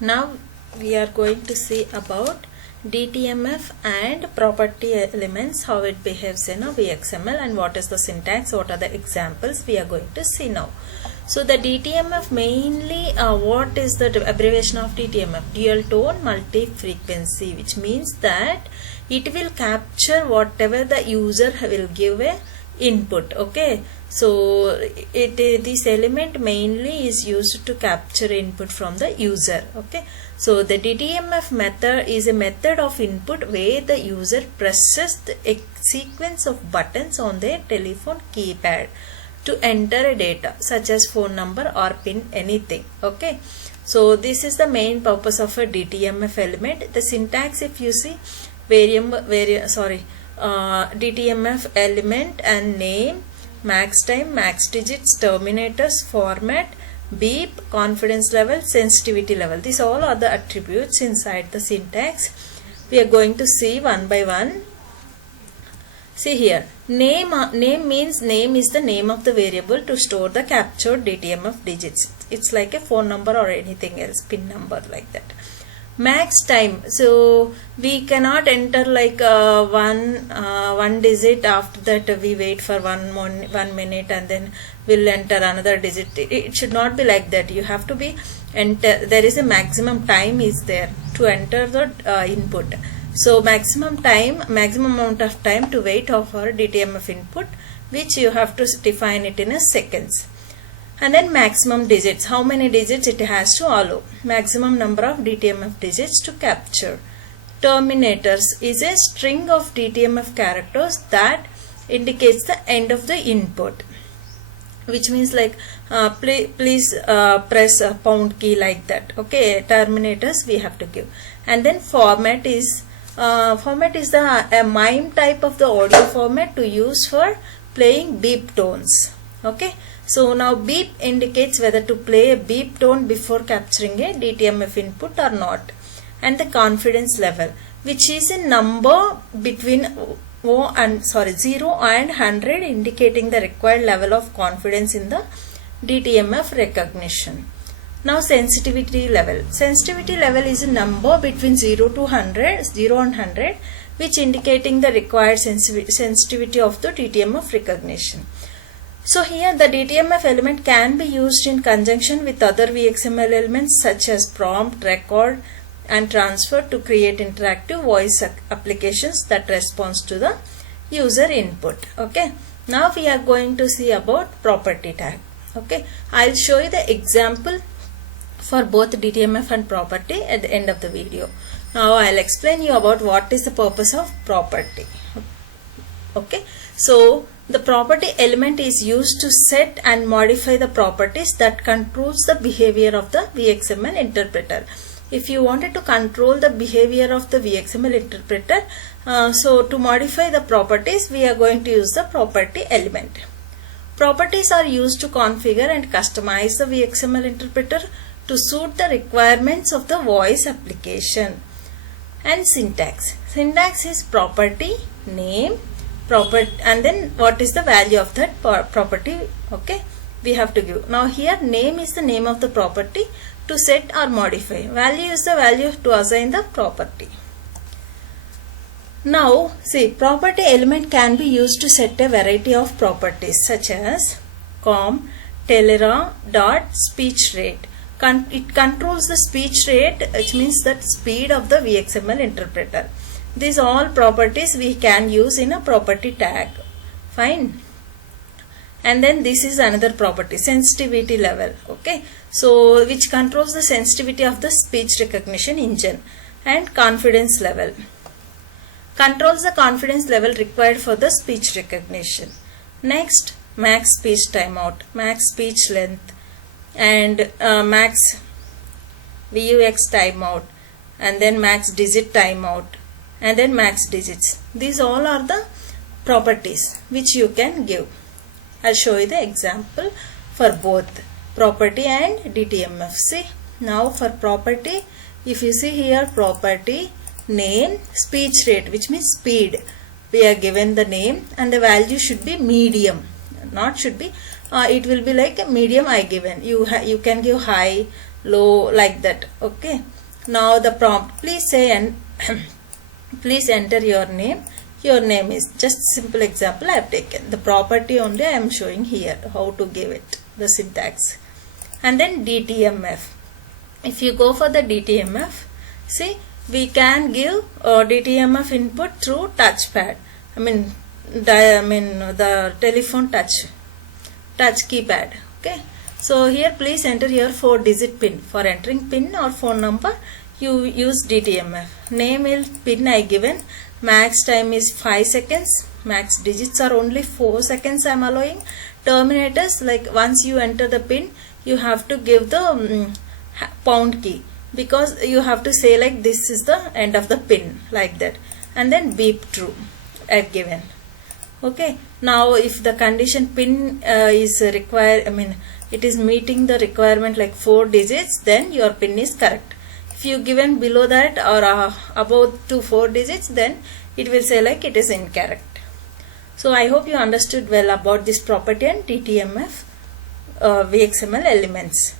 Now we are going to see about dtmf and property elements, how it behaves in a VXML and what is the syntax, what are the examples we are going to see now. So the dtmf mainly, what is the abbreviation of dtmf? Dual tone multi-frequency, which means that it will capture whatever the user will give a input. Okay, so this element mainly is used to capture input from the user. Okay, so the dtmf method is a method of input where the user presses a sequence of buttons on their telephone keypad to enter a data such as phone number or pin, anything. Okay, so this is the main purpose of a dtmf element. The syntax, if you see, dtmf element and name, max time, max digits, terminators, format, beep, confidence level, sensitivity level. These all are the attributes inside the syntax. We are going to see one by one. See here, name means name is the name of the variable to store the captured dtmf digits. It's like a phone number or anything else, pin number, like that. Max time, so we cannot enter like one digit, after that we wait for 1 minute and then we'll enter another digit. It should not be like that. You have to be there is a maximum time is there to enter the input. So maximum amount of time to wait for dtmf input, which you have to define it in a seconds. And then maximum digits, how many digits it has to allow, maximum number of dtmf digits to capture. Terminators is a string of dtmf characters that indicates the end of the input, which means like please press a pound key, like that. Okay, terminators we have to give. And then format is the MIME type of the audio format to use for playing beep tones. Okay, so now beep indicates whether to play a beep tone before capturing a dtmf input or not. And the confidence level, which is a number between 0 and 100, indicating the required level of confidence in the dtmf recognition. Now sensitivity level is a number between 0 and 100, which indicating the required sensitivity of the dtmf recognition. So here the dtmf element can be used in conjunction with other VXML elements such as prompt, record and transfer to create interactive voice applications that responds to the user input. Okay, now we are going to see about property tag. Okay, I'll show you the example for both dtmf and property at the end of the video. Now I'll explain you about what is the purpose of property. Okay, so the property element is used to set and modify the properties that controls the behavior of the VXML interpreter. If you wanted to control the behavior of the VXML interpreter, so to modify the properties, we are going to use the property element. Properties are used to configure and customize the VXML interpreter to suit the requirements of the voice application. And syntax is property, name, property, and then what is the value of that property. Okay, we have to give. Now here name is the name of the property to set or modify. Value is the value to assign the property. Now see, property element can be used to set a variety of properties such as com, telera, dot, speech rate. It controls the speech rate, which means that speed of the VXML interpreter. These all properties we can use in a property tag. Fine. And then this is another property, sensitivity level. Okay, so which controls the sensitivity of the speech recognition engine. And confidence level controls the confidence level required for the speech recognition. Next, max speech timeout, max speech length, and max VUX timeout, and then max digit timeout, and then max digits. These all are the properties which you can give. I'll show you the example for both property and dtmf. See, now for property, if you see here, property name, speech rate, which means speed, we are given the name and the value should be medium, not should be it will be like a medium I given. You can give high, low, like that. Okay, now the prompt, please say and please enter your name. Your name is just simple example I have taken. The property only I am showing here, how to give it, the syntax. And then dtmf. If you go for the dtmf, see, we can give dtmf input through touchpad. The telephone touch keypad. Okay, so here please enter your 4-digit pin. For entering pin or phone number, you use dtmf. Name is pin I given. Max time is 5 seconds. Max digits are only 4 seconds I am allowing. Terminators, like once you enter the pin, you have to give the pound key, because you have to say like this is the end of the pin, like that. And then beep true I have given. Okay, now if the condition pin is required, it is meeting the requirement like 4 digits, then your pin is correct. If you given below that or above to 4 digits, then it will say like it is incorrect. So I hope you understood well about this property and dtmf VXML elements.